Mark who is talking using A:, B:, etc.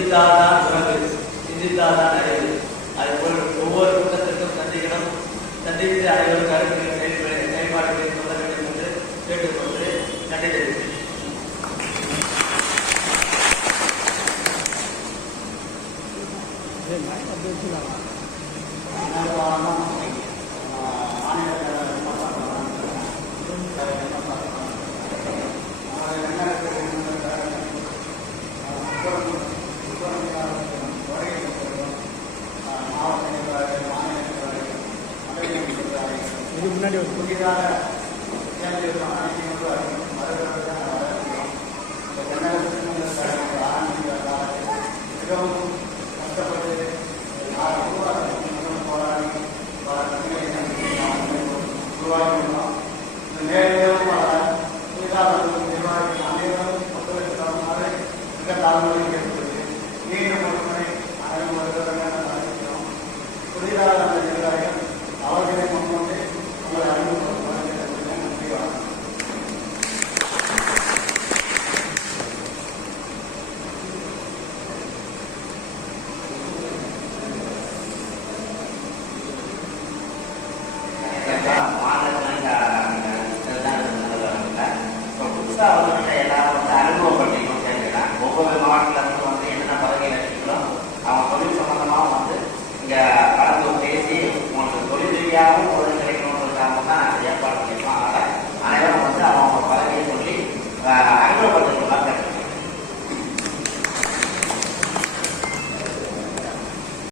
A: சிந்தித்தாதான் உறவு சிந்தித்தாதான் அறிவு அதுபோல் ஒவ்வொரு கூட்டத்திற்கும் சந்திக்கணும் சந்தித்து அனைவரும் கருத்து செயல்பட செயல்பாடுகளை சொல்ல வேண்டும் என்று கேட்டுக்கொண்டு நன்றி தெரிவிக்கிறேன் மாநில இதுக்கு முன்னாடி ஒரு புதிதாக மிகவும்
B: கஷ்டப்பட்டு போராடி உருவாக்கியுள்ளோம் இந்த நேரடியாக தொழிலாளர்களும் நிர்வாகிகள் அனைவரும் ஒத்துழைப்பு தருமாறு மிக தாழ்வு கேட்டுள்ளது நீங்கள்